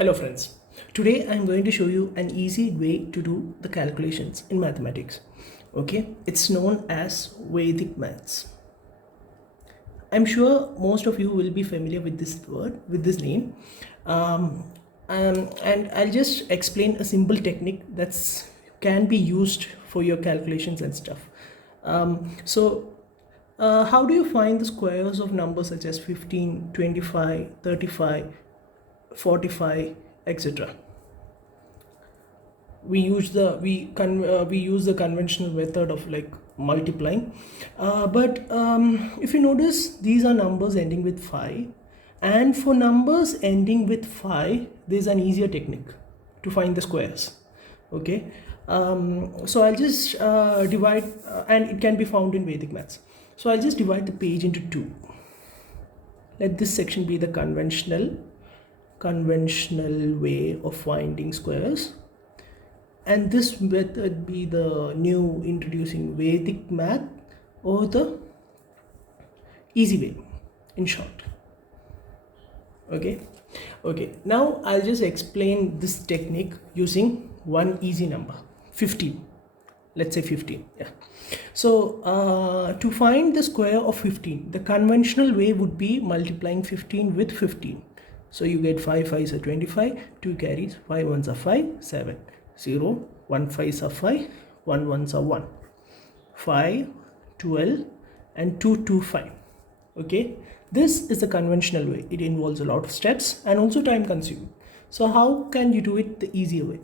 Hello friends, today I'm going to show you an easy way to do the calculations in mathematics. Okay, it's known as Vedic Maths. I'm sure most of you will be familiar with this word, with this name. And I'll just explain a simple technique that's can be used for your calculations and stuff. How do you find the squares of numbers such as 15, 25, 35, 45, etc.? We use the conventional method of like multiplying, but if you notice, these are numbers ending with 5, and for numbers ending with 5 there's an easier technique to find the squares. Okay, so I'll just divide, and it can be found in Vedic Maths. So I'll just divide the page into two. Let this section be the conventional way of finding squares, and this method be the new introducing Vedic math, or the easy way, in short. Okay, now I'll just explain this technique using one easy number, 15. Let's say 15. Yeah. So to find the square of 15, the conventional way would be multiplying 15 with 15. So you get 5 5s are 25, 2 carries, 5 1s are 5, 7, 0, 1 5s are 5, 1 1s are 1, 5, 12, and 2 2 5. Okay, this is the conventional way. It involves a lot of steps and also time consuming. So how can you do it the easier way?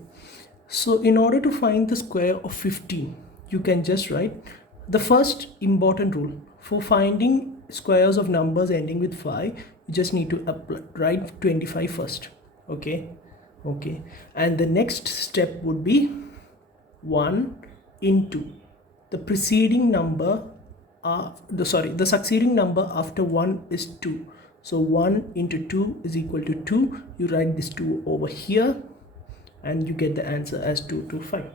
So in order to find the square of 15, you can just write the first important rule for finding squares of numbers ending with 5. You just need to write 25 first. Okay, and the next step would be 1 into the preceding number, the succeeding number after 1 is 2. So 1 into 2 is equal to 2. You write this 2 over here and you get the answer as 225.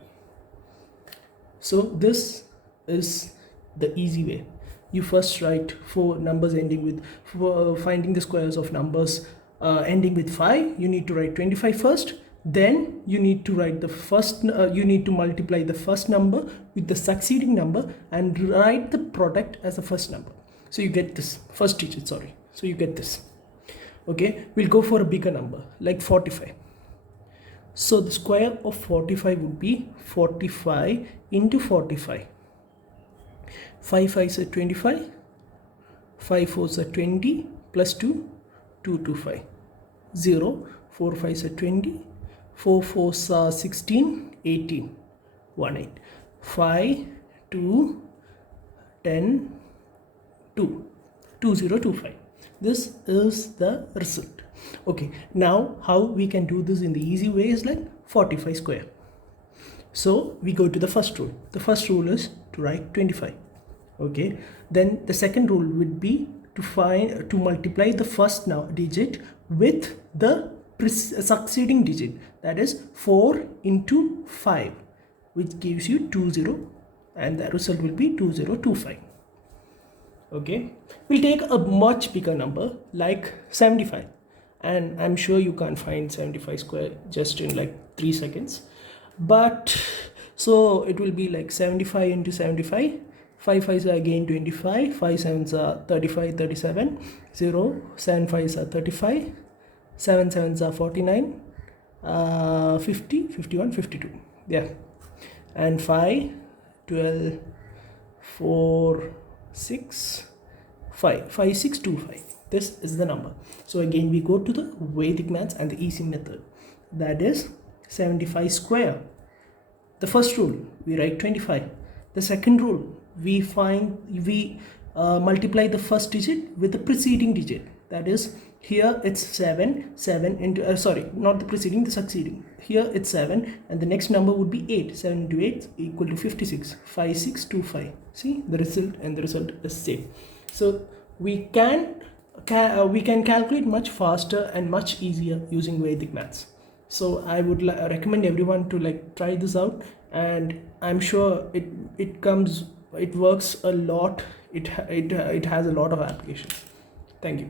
So this is the easy way. You first write for numbers ending with, for finding the squares of numbers ending with 5, you need to write 25 first. Then you need to write the first, you need to multiply the first number with the succeeding number and write the product as the first number. So you get this first digit, sorry. So you get this. Okay, we'll go for a bigger number like 45. So the square of 45 would be 45 into 45. 5 5s are 25, 5 4s are 20, plus 2, 225. 0, 4 5s are 20, 4 4s are 16, 18, 1 8. 5, 2, 10, 2, 2025. This is the result. Okay, now how we can do this in the easy way is like 45 square. So we go to the first rule. The first rule is to write 25. Okay, then the second rule would be to multiply the first digit with the succeeding digit, that is 4 into 5, which gives you 20, and the result will be 2025. Okay, we'll take a much bigger number like 75, and I'm sure you can't find 75 square just in like 3 seconds, but so it will be like 75 into 75. 5 5s are again 25, 5 7s are 35, 37, 0, 7 5s are 35, 7 7s are 49, 50, 51, 52. Yeah, and 5, 12, 4, 6, 5, 5, 6, 2, 5. This is the number. So again we go to the Vedic Maths and the easy method, that is 75 square. The first rule, we write 25. The second rule, we multiply the first digit with the preceding digit, that is here it's 7 into sorry, not the preceding, the succeeding. Here it's 7 and the next number would be 8. 7 into 8 equal to 56. 5 6 2 5. See the result, and the result is same. So we can calculate much faster and much easier using Vedic Maths. So I would recommend everyone to like try this out, and I'm sure it works a lot. It has a lot of applications. Thank you.